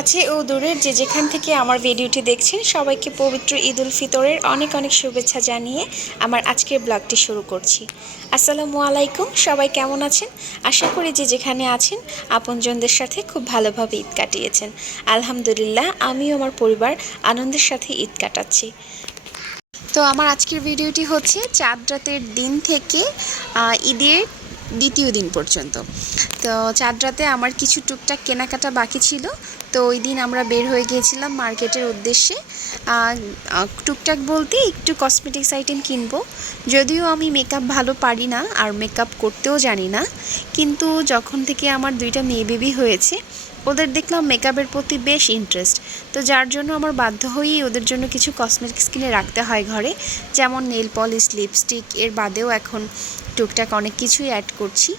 কাছে ও দূরের যে যেখান থেকে আমার ভিডিওটি দেখছেন সবাইকে পবিত্র ঈদ উল ফিতরের অনেক অনেক শুভেচ্ছা জানিয়ে আমার আজকের ব্লগটি শুরু করছি। আসসালামু আলাইকুম, সবাই কেমন আছেন? আশা করি যে যেখানে আছেন আপনজনদের সাথে খুব ভালোভাবে ঈদ কাটিয়েছেন। আলহামদুলিল্লাহ, আমিও আমার পরিবার আনন্দের সাথে ঈদ কাটাচ্ছি। তো আমার আজকের ভিডিওটি হচ্ছে চাঁদ রাতের দিন থেকে ঈদের দ্বিতীয় দিন পর্যন্ত। তো চাঁদ রাতে আমার কিছু টুকটাক কেনাকাটা বাকি ছিল, তো ওই দিন আমরা বের হয়ে গিয়েছিলাম মার্কেটের উদ্দেশ্যে। টুকটাক বলতে একটু কসমেটিক্স আইটেম কিনবো। যদিও আমি মেকআপ ভালো পারি না আর মেকআপ করতেও জানি না, কিন্তু যখন থেকে আমার দুইটা মেয়ে বেবি হয়েছে ওদের দেখলাম মেকআপের প্রতি বেশ ইন্টারেস্ট। তো যার জন্য আমার বাধ্য হয়েই ওদের জন্য কিছু কসমেটিক্স কিনে রাখতে হয় ঘরে, যেমন নেল পলিশ, লিপস্টিক, এর বাদেও এখন টুকটাক অনেক কিছুই অ্যাড করছি,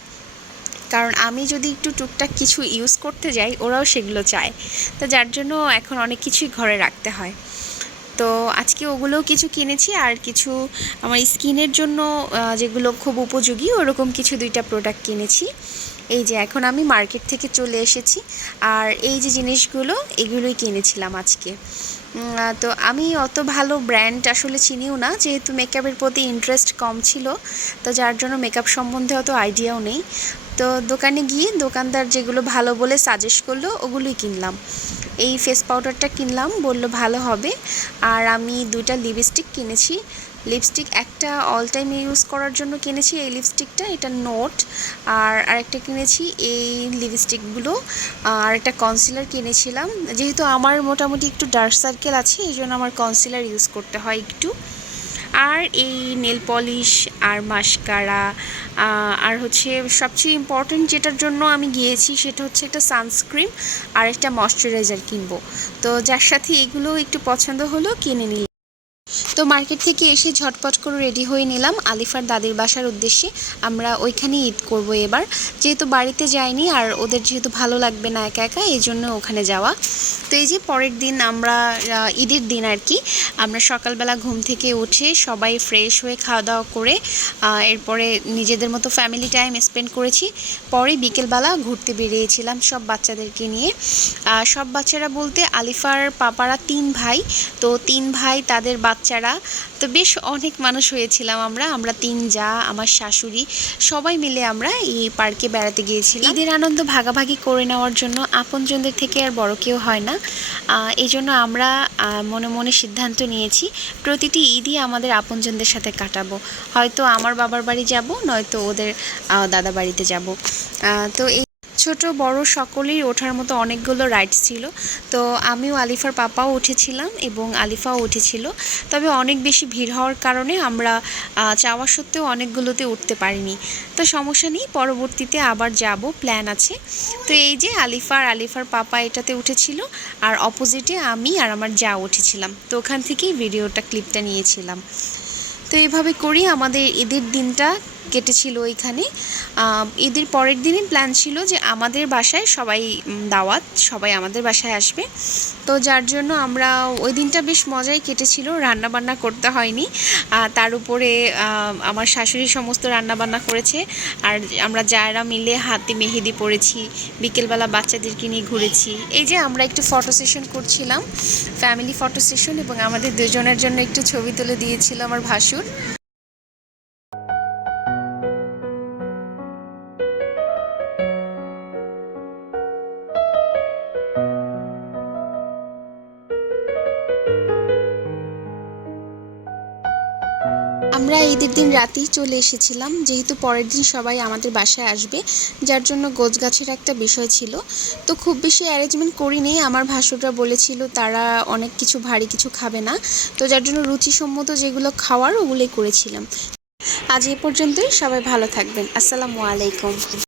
কারণ আমি যদি একটু টুকটাক কিছু ইউজ করতে যাই ওরাও সেগুলো চায়। তো যার জন্য এখন অনেক কিছুই ঘরে রাখতে হয়। তো আজকে ওগুলোও কিছু কিনেছি, আর কিছু আমার স্কিনের জন্য যেগুলো খুব উপযোগী ওরকম কিছু দুইটা প্রোডাক্ট কিনেছি। এই যে এখন আমি মার্কেট থেকে চলে এসেছি, আর এই যে জিনিসগুলো এগুলোই কিনেছিলাম আজকে। তো আমি অত ভালো ব্র্যান্ড আসলে চিনিও না, যেহেতু মেকআপের প্রতি ইন্টারেস্ট কম ছিল, তো যার জন্য মেকআপ সম্বন্ধে অত আইডিয়াও নেই। তো দোকানে গিয়ে দোকানদার যেগুলো ভালো বলে সাজেস্ট করলো ওগুলোই কিনলাম। এই ফেস পাউডারটা কিনলাম, বললো ভালো হবে। আর আমি দুইটা লিপস্টিক কিনেছি। লিপস্টিক একটা অল টাইম ইউজ করার জন্য কিনেছি এই লিপস্টিকটা, এটা নোট। আর আরেকটা কিনেছি এই লিপস্টিকগুলো। আর একটা কনসিলার কিনেছিলাম, যেহেতু আমার মোটামুটি একটু ডার্ক সার্কেল আছে এই জন্য আমার কনসিলার ইউজ করতে হয় একটু। আর এই নেল পলিশ আর মাস্কারা, আর হচ্ছে সবচেয়ে ইম্পর্টেন্ট যেটার জন্য আমি গিয়েছি সেটা হচ্ছে একটা সানস্ক্রিন আর একটা ময়শ্চারাইজার কিনবো। তো যার সাথে এগুলো একটু পছন্দ হলো কিনে নিলাম। তো মার্কেট থেকে এসে ঝটপট করে রেডি হয়ে নিলাম আলিফার দাদির বাসার উদ্দেশ্যে। আমরা ওইখানেই ঈদ করব এবার, যেহেতু বাড়িতে যাইনি আর ওদের যেহেতু ভালো লাগবে না একা একা, এই জন্য ওখানে যাওয়া। তো এই যে পরের দিন আমরা ঈদের দিন আর কি, আমরা সকালবেলা ঘুম থেকে উঠে সবাই ফ্রেশ হয়ে খাওয়া দাওয়া করে এরপরে নিজেদের মতো ফ্যামিলি টাইম স্পেন্ড করেছি। পরে বিকেলবেলা ঘুরতে বেরিয়েছিলাম সব বাচ্চাদেরকে নিয়ে। সব বাচ্চারা বলতে আলিফার পাপারা 3 ভাই, তো 3 ভাই তাদের বাচ্চারা, তো বেশ অনেক মানুষ হয়েছিলাম আমরা 3 যা, আমার শাশুড়ি, সবাই মিলে আমরা এই পার্কে বেড়াতে গিয়েছিলাম। ঈদের আনন্দ ভাগাভাগি করে নেওয়ার জন্য আপনজনদের থেকে আর বড় কেউ হয় না। এই জন্য আমরা মনে মনে সিদ্ধান্ত নিয়েছি প্রতিটি ঈদই আমাদের আপনজনদের সাথে কাটাবো। হয়তো আমার বাবার বাড়ি যাব, নয়তো ওদের দাদা বাড়িতে যাব। তো এই ছোট বড় সকলেই ওঠার মতো অনেকগুলো রাইডস ছিল। তো আমিও আলিফার পাপাও উঠেছিলাম এবং আলিফাও উঠেছিল, তবে অনেক বেশি ভিড় হওয়ার কারণে আমরা চাওয়া সত্ত্বেও অনেকগুলোতে উঠতে পারিনি। তো সমস্যা নেই, পরবর্তীতে আবার যাব, প্ল্যান আছে। তো এই যে আলিফার পাপা এটাতে উঠেছিল, আর অপোজিটে আমি আর আমার যা উঠেছিলাম। তো ওখান থেকেই ক্লিপটা নিয়েছিলাম। তো এইভাবে করি আমাদের ঈদের দিনটা কেটেছিল ওইখানে। ঈদের পরের দিনই প্ল্যান ছিল যে আমাদের বাসায় সবাই দাওয়াত, সবাই আমাদের বাসায় আসবে। তো যার জন্য আমরা ওই দিনটা বেশ মজাই কেটেছিল, রান্নাবান্না করতে হয়নি। তার উপরে আমার শাশুড়ি সমস্ত রান্নাবান্না করেছে, আর আমরা যারা মিলে হাতে মেহেদি পড়েছি, বিকেলবেলা বাচ্চাদেরকে নিয়ে ঘুরেছি। এই যে আমরা একটু ফটো সেশন করছিলাম, ফ্যামিলি ফটো সেশন, এবং আমাদের দুজনের জন্য একটু ছবি তুলে দিয়েছিল আমার ভাসুর। আমরা ঈদের দিন রাতেই চলে এসেছিলাম, যেহেতু পরের দিন সবাই আমাদের বাসায় আসবে, যার জন্য গোছগাছের একটা বিষয় ছিল। তো খুব বেশি অ্যারেঞ্জমেন্ট করিনি, আমার ভাসুররা বলেছিল তারা অনেক কিছু ভারী কিছু খাবে না, তো যার জন্য রুচিসম্মত যেগুলো খাওয়ার ওগুলোই করেছিলাম। আজ এ পর্যন্তই, সবাই ভালো থাকবেন। আসসালামু আলাইকুম।